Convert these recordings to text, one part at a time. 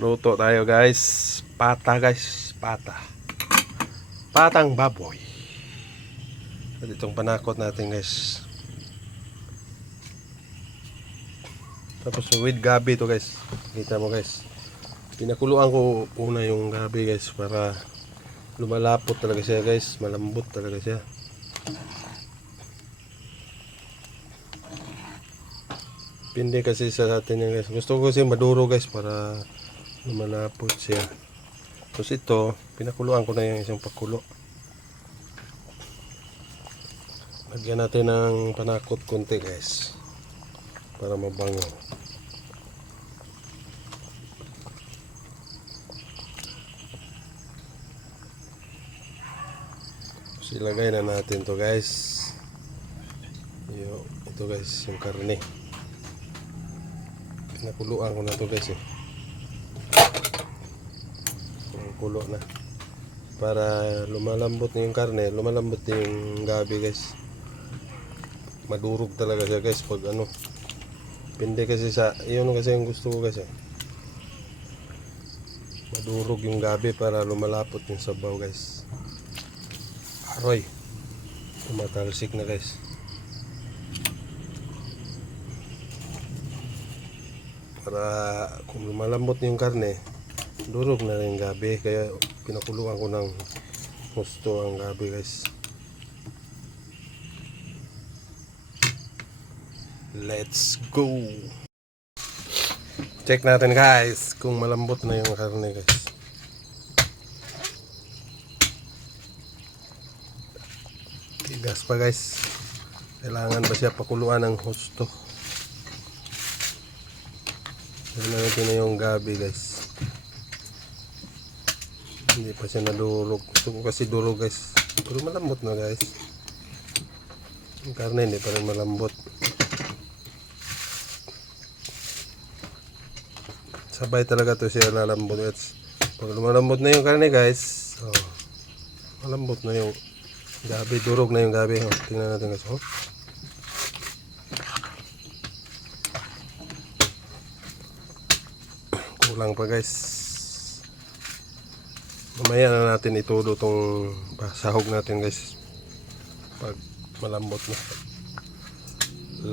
Luto tayo guys. Pata guys. Patang baboy. At itong panakot natin guys. Tapos with gabi to guys. Kita mo guys. Pinakuluan ko una yung gabi guys para lumalapot talaga siya guys. Malambot talaga siya. Pindi kasi sa atin yan guys. Gusto ko kasi maduro guys para lumalapot siya. Tapos ito, pinakuluan ko na yung isang pakulo. Lagyan natin ng panakot konti guys. Para mabango. Tapos ilagay na natin to guys. Ito guys, yung karne. Pinakuluan ko na to guys eh. Kulo na para lumalambot na yung karne, lumalambot na yung gabi guys. Madurog talaga siya guys pag ano. Pindi kasi sa yun kasi yung gusto ko guys eh. Madurog yung gabi para lumalapot yung sabaw guys. Aroy, tumatalsik na guys. Para kung lumalambot na yung karne, durog na rin gabi, kaya pinakuluan ko ng gusto ang gabi guys. Let's go. Check natin guys kung malambot na yung karne guys. Tigas pa guys. Kailangan ba siya pakuluan ng husto? Tignan natin na yung gabi guys. Hindi pa siya nadurog. Gusto ko kasi durog guys. Pero malambot na guys. Yung karne hindi pa rin malambot. Sabay talaga to siya lalambot guys. Pag lumalambot na yung karne guys, malambot na yung gabi. Durog na yung gabi. Tingnan natin guys. Kulang pa guys. Mamaya na natin itulo tong sahog natin guys pag malambot na.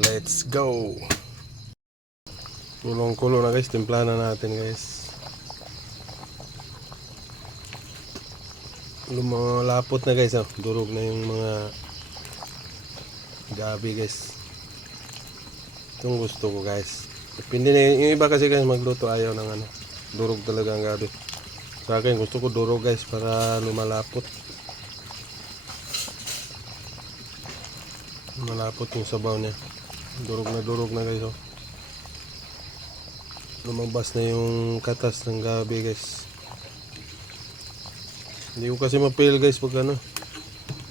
Let's go. Kulong-kulo na guys, timpla na natin guys. Lumalapot na guys, durog na yung mga gabi guys. Itong gusto ko guys. Depende na yung iba kasi guys magluto ayaw ng ano, durog talaga ang gabi. Sa akin gusto ko durog guys para lumalapot. Malapot yung sabaw niya. Durog na guys. Lumabas na yung katas ng gabi guys. Hindi ko kasi mapil guys pag ano.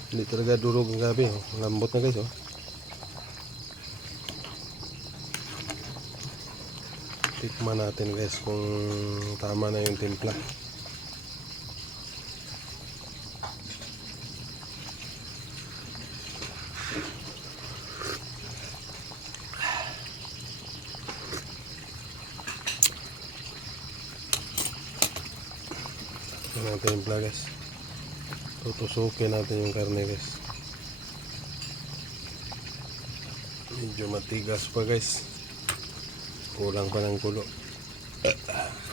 Hindi talaga durog ang gabi. Lambot na guys. Tikman natin guys kung tama na yung timpla. Natin yung timpla guys. Tutusukin natin yung karne guys. Medyo matigas pa guys. Kulang pa ng kulo.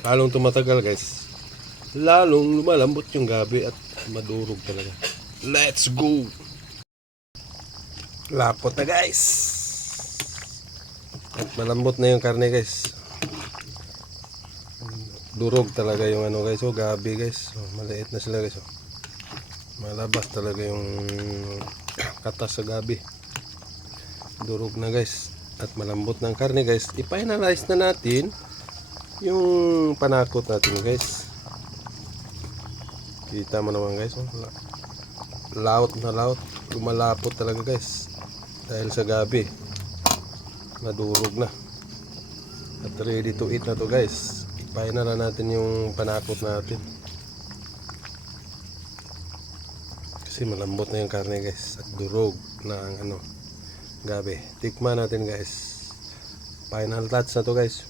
Lalong tumatagal guys, lalong lumalambot yung gabi at madurog talaga. Let's go. Lapot na guys. At malambot na yung karne guys. Durog talaga yung ano guys. Gabi guys. Maliit na sila guys. Malabas talaga yung katas sa gabi. Durog na guys. At malambot ng karne guys. I-finalize na natin yung panakot natin guys. Kita mo naman guys. Laot na laot. Lumalapot talaga guys. Dahil sa gabi. Nadurog na. At ready to eat na to guys. I-final na natin yung panakot natin. Kasi malambot na yung karne guys. At durog na ang ano, gabi. Tikman natin guys. Final touch na to guys.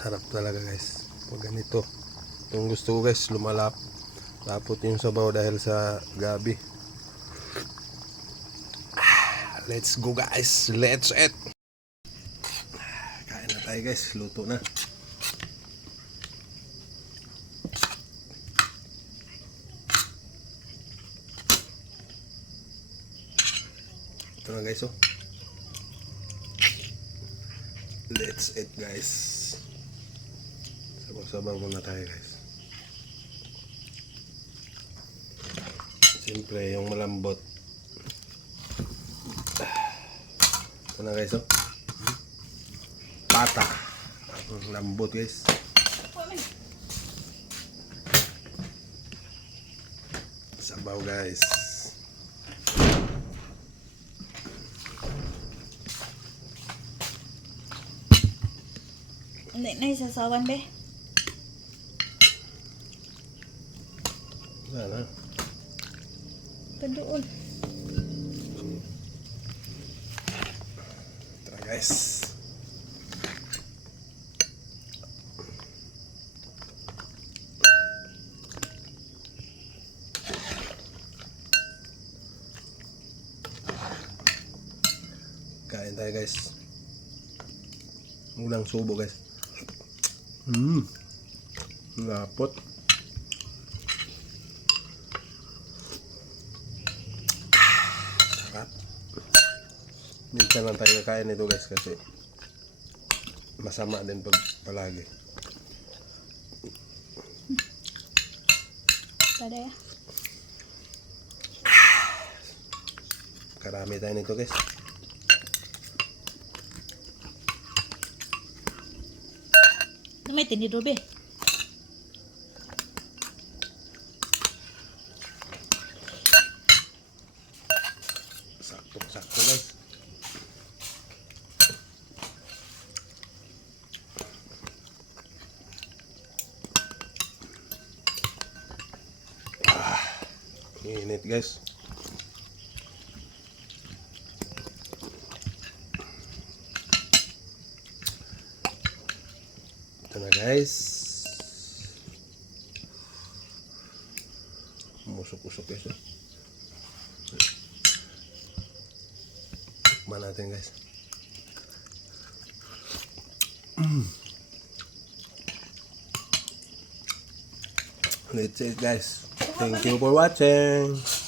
Sarap talaga guys. Pag ganito. Yung gusto ko guys, lapot yung sabaw dahil sa gabi. Let's go guys. Let's eat. Kain na tayo guys. Luto na. Ito na guys oh. Let's eat guys. Sabaw-sabaw muna tayo guys. Siyempre yung malambot. Ito na guys oh. Pata. Ang lambot guys. Sabaw guys. Hindi na isasawan be. Wala na. Padoon. Tara guys. Kain tayo guys. Unang subo guys. Lapot. Sarap. Minsan lang tayo kakain nito guys kasi masama din pag palagi. Tada ya. Karami tayo nito guys. May tinidor be. Sakto guys. Init guys. Ito na guys. Musok-usok guys. Tikman natin guys. That's it guys. Thank you for watching.